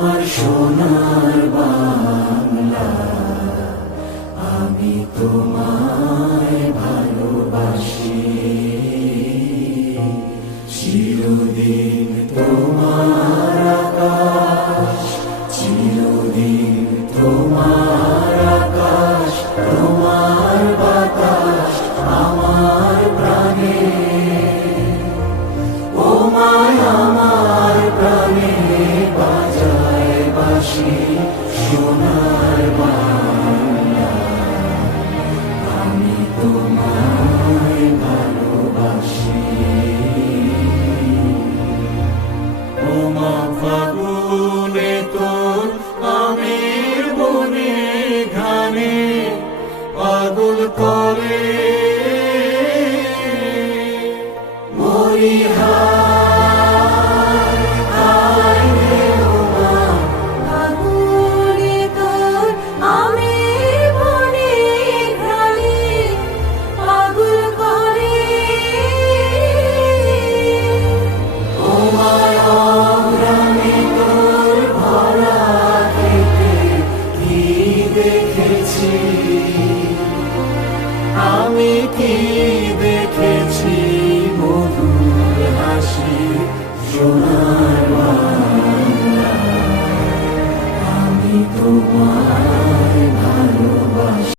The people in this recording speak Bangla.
আমার সোনার বাংলা, আমি তোমায় ভালোবাসি। চিরদিন তোমার আকাশ, চিরদিন তোমার আকাশ, তোমার বাতাস আমার প্রাণে। ও মায় আমার প্রাণে বাজায় বাঁশি সোনার বাংলা, আমি তোমায় ভালোবাসি। ও মা ফাগুনে তোর আমের বনে ঘানে পাগল করে মরি আমি কি